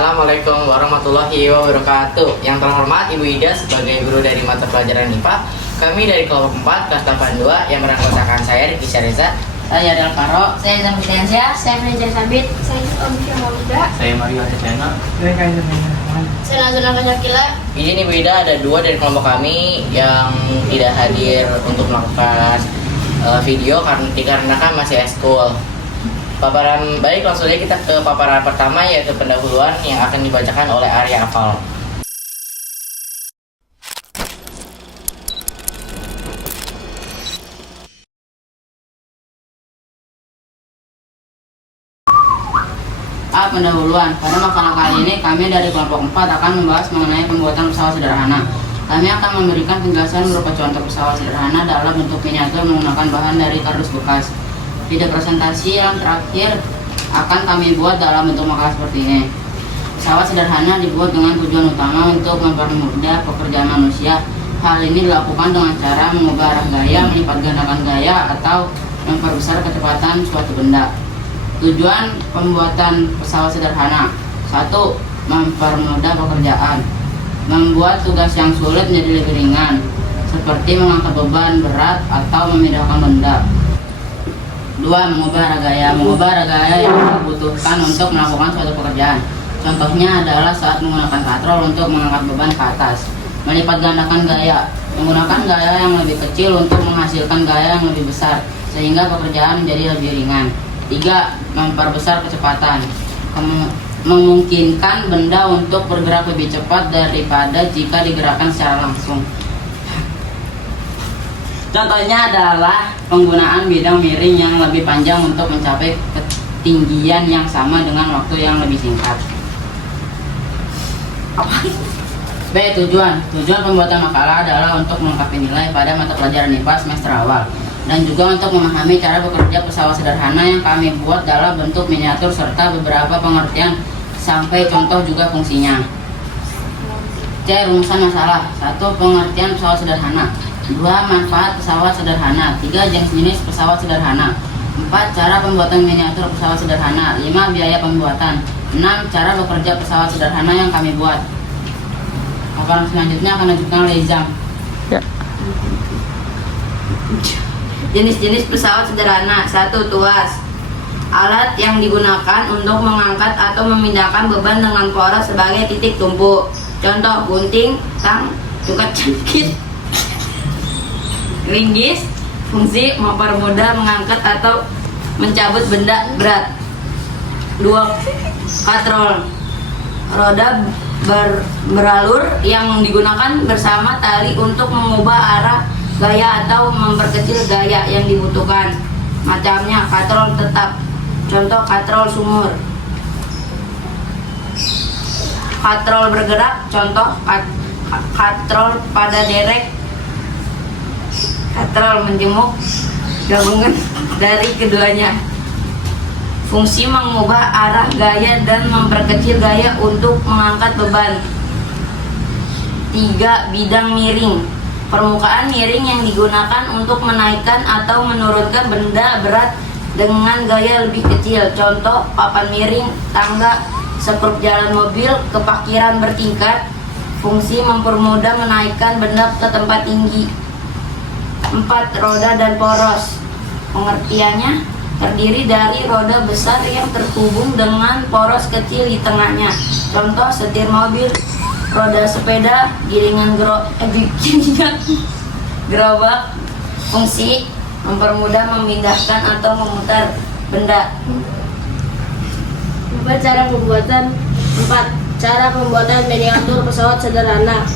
Assalamualaikum warahmatullahi wabarakatuh. Yang terhormat Ibu Ida sebagai guru dari mata pelajaran IPA. Kami dari kelompok 4 kelas 82 yang beranggotakan saya Riki Syareza. Saya Del Faro. Saya Zam Fitriansyah. Saya Felicia Sabit. Saya Om Syamauda. Saya Mario Hesena. Saya Nazuna Kajakila. Izin Ibu Ida, ada 2 dari kelompok kami yang tidak hadir untuk melakukan video karena kan masih eskul. Baik, langsung aja kita ke paparan pertama, yaitu pendahuluan yang akan dibacakan oleh Arya Afal. Pendahuluan. Pada makalah kali ini kami dari kelompok 4 akan membahas mengenai pembuatan pesawat sederhana. Kami akan memberikan penjelasan berupa contoh pesawat sederhana dalam bentuk miniatur menggunakan bahan dari kardus bekas. Video presentasi yang terakhir akan kami buat dalam bentuk makalah seperti ini. Pesawat sederhana dibuat dengan tujuan utama untuk mempermudah pekerjaan manusia. Hal ini dilakukan dengan cara mengubah arah gaya, melipat gandakan gaya, atau memperbesar kecepatan suatu benda. Tujuan pembuatan pesawat sederhana: 1. Mempermudah pekerjaan, membuat tugas yang sulit menjadi lebih ringan, seperti mengangkat beban berat atau memindahkan benda. 2. Mengubah arah gaya yang dibutuhkan untuk melakukan suatu pekerjaan. Contohnya adalah saat menggunakan katrol untuk mengangkat beban ke atas. Melipat gandakan gaya, menggunakan gaya yang lebih kecil untuk menghasilkan gaya yang lebih besar, sehingga pekerjaan menjadi lebih ringan. 3. Memperbesar kecepatan, memungkinkan benda untuk bergerak lebih cepat daripada jika digerakkan secara langsung. Contohnya adalah penggunaan bidang miring yang lebih panjang untuk mencapai ketinggian yang sama dengan waktu yang lebih singkat. B. Tujuan pembuatan makalah adalah untuk melengkapi nilai pada mata pelajaran IPA semester awal, dan juga untuk memahami cara bekerja pesawat sederhana yang kami buat dalam bentuk miniatur serta beberapa pengertian sampai contoh juga fungsinya. C. Rumusan masalah. 1. Pengertian pesawat sederhana. 2. Manfaat pesawat sederhana. 3. Jenis pesawat sederhana. 4. Cara pembuatan miniatur pesawat sederhana. 5. Biaya pembuatan. 6. Cara bekerja pesawat sederhana yang kami buat. Paparan selanjutnya akan dilanjutkan oleh Zam. Ya. Jenis-jenis pesawat sederhana. 1. Tuas. Alat yang digunakan untuk mengangkat atau memindahkan beban dengan poros sebagai titik tumpu. Contoh: gunting, tang, cukat cangkir, ringgis. Fungsi: mempermudah mengangkat atau mencabut benda berat. 2. Katrol. Roda beralur yang digunakan bersama tali untuk mengubah arah gaya atau memperkecil gaya yang dibutuhkan. Macamnya: katrol tetap. Contoh: katrol sumur. Katrol bergerak. Contoh: katrol pada derek. Katrol menjemuk, gabungan dari keduanya. Fungsi: mengubah arah gaya dan memperkecil gaya untuk mengangkat beban. 3. Bidang miring. Permukaan miring yang digunakan untuk menaikkan atau menurunkan benda berat dengan gaya lebih kecil. Contoh: papan miring, tangga, sekrup jalan mobil ke parkiran bertingkat. Fungsi: mempermudah menaikkan benda ke tempat tinggi. 4. Roda dan poros. Pengertiannya: terdiri dari roda besar yang terhubung dengan poros kecil di tengahnya. Contoh: setir mobil, roda sepeda, gilingan gerobak. Fungsi: mempermudah memindahkan atau memutar benda. 4. Cara pembuatan miniatur pesawat sederhana.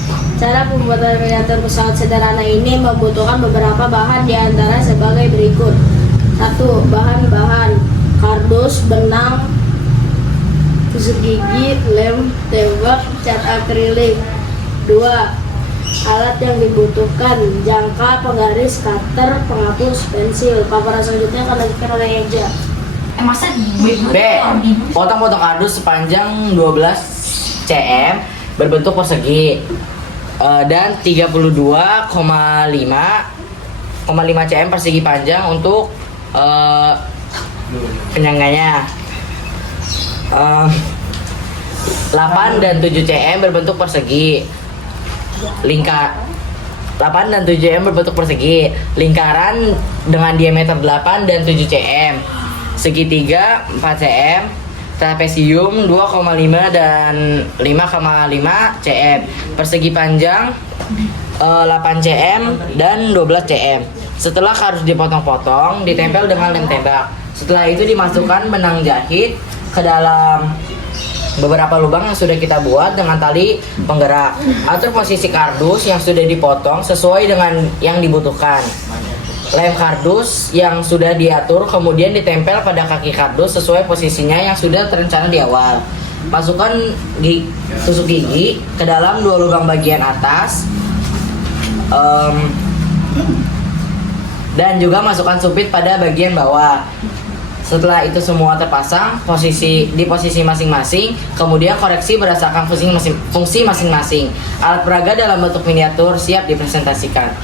Cara pembuatan miniatur pesawat sederhana ini membutuhkan beberapa bahan, diantara sebagai berikut. 1. Bahan-bahan: kardus, benang, tusuk gigi, lem, tembak, cat akrilik. 2. Alat yang dibutuhkan: jangka, penggaris, cutter, penghapus, pensil. Paparan selanjutnya akan dilanjutkan oleh Eja. B. Potong-potong kardus sepanjang 12 cm berbentuk persegi dan 32,5 cm persegi panjang untuk penyangganya. 8 dan 7 cm berbentuk persegi. 8 dan 7 cm berbentuk persegi. Lingkaran dengan diameter 8 dan 7 cm. Segitiga 4 cm. Trapesium 2,5 dan 5,5 cm. Persegi panjang 8 cm dan 12 cm. Setelah kardus dipotong-potong, ditempel dengan lem tembak. Setelah itu dimasukkan benang jahit ke dalam beberapa lubang yang sudah kita buat dengan tali penggerak. Atur posisi kardus yang sudah dipotong sesuai dengan yang dibutuhkan. Lem kardus yang sudah diatur kemudian ditempel pada kaki kardus sesuai posisinya yang sudah terencana di awal. Masukkan tusuk gigi ke dalam 2 lubang bagian atas. Dan juga masukkan supit pada bagian bawah. Setelah itu semua terpasang di posisi masing-masing, kemudian koreksi berdasarkan fungsi masing-masing. Alat peraga dalam bentuk miniatur siap dipresentasikan.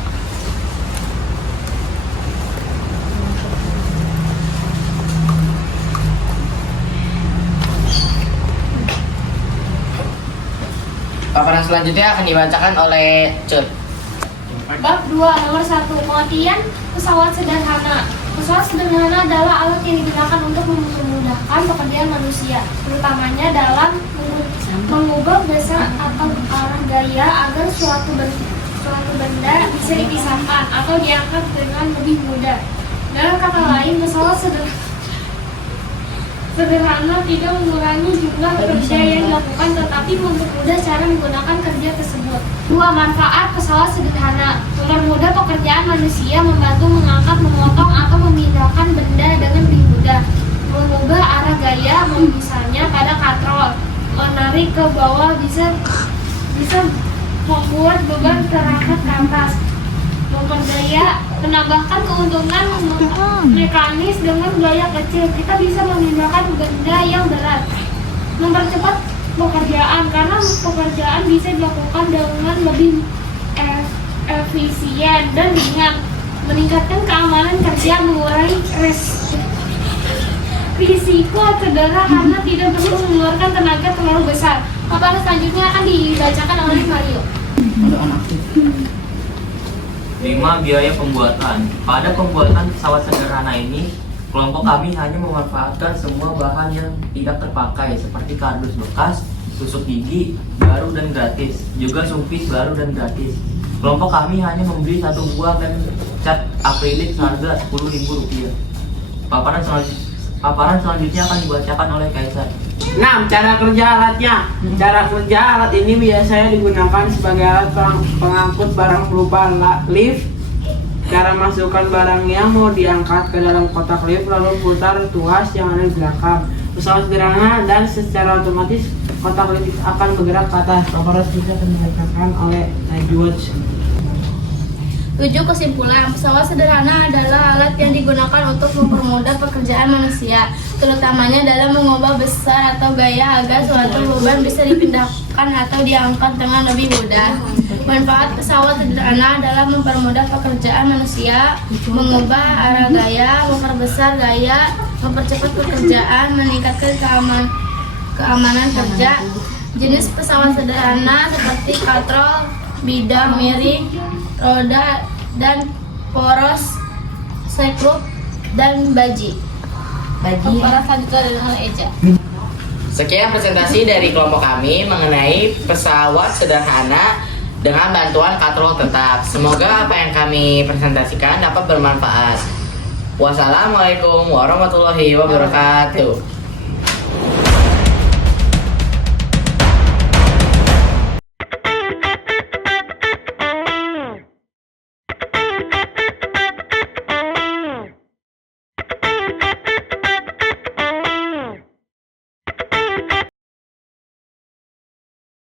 Paparan selanjutnya akan dibacakan oleh Cut. Bab 2 nomor 1 pengertian pesawat sederhana. Pesawat sederhana adalah alat yang digunakan untuk memudahkan pekerjaan manusia, terutamanya dalam mengubah besar atau arah gaya agar suatu benda bisa dipisahkan atau diangkat dengan lebih mudah. Dalam kata lain, pesawat sederhana tidak mengurangi jumlah kerja yang dilakukan, tetapi mempermudah cara menggunakan kerja tersebut. 2. Manfaat pesawat sederhana: mempermudah pekerjaan manusia, membantu mengangkat, memotong, atau memindahkan benda dengan lebih mudah. Mengubah arah gaya, misalnya pada katrol, menarik ke bawah bisa membuat beban terangkat ke atas. Memperdaya, menambahkan keuntungan mekanis dengan gaya kecil. Kita bisa memindahkan benda yang berat. Mempercepat pekerjaan, karena pekerjaan bisa dilakukan dengan lebih efisien dan ringan. Meningkatkan keamanan kerja, mengurangi risiko cedera karena tidak perlu mengeluarkan tenaga terlalu besar. Paparan selanjutnya akan dibacakan oleh Mario. 5. Biaya pembuatan. Pada pembuatan pesawat sederhana ini, kelompok kami hanya memanfaatkan semua bahan yang tidak terpakai seperti kardus bekas, tusuk gigi baru dan gratis, juga sumpit baru dan gratis. Kelompok kami hanya membeli 1 buah lem cat akrilik seharga Rp10.000. Paparan selanjutnya akan dibacakan oleh Kaisar. 6. Cara kerja alatnya. Cara kerja alat ini biasanya digunakan sebagai alat pengangkut barang berupa lift. Cara masukkan barang yang mau diangkat ke dalam kotak lift lalu putar tuas yang ada di belakang pesawat sederhana dan secara otomatis kotak lift akan bergerak ke atas. Paparan selanjutnya akan dibacakan oleh Najwa. 7. Kesimpulan, pesawat sederhana adalah alat yang digunakan untuk mempermudah pekerjaan manusia, terutamanya dalam mengubah besar atau gaya agar suatu beban bisa dipindahkan atau diangkat dengan lebih mudah. Manfaat pesawat sederhana adalah mempermudah pekerjaan manusia, mengubah arah gaya, memperbesar gaya, mempercepat pekerjaan, meningkatkan keamanan kerja. Jenis pesawat sederhana seperti katrol, bidang miring, roda dan poros, sekrup dan baji. Paparan selanjutnya dengan Eja. Sekian presentasi dari kelompok kami mengenai pesawat sederhana dengan bantuan katrol tetap. Semoga apa yang kami presentasikan dapat bermanfaat. Wassalamualaikum warahmatullahi wabarakatuh.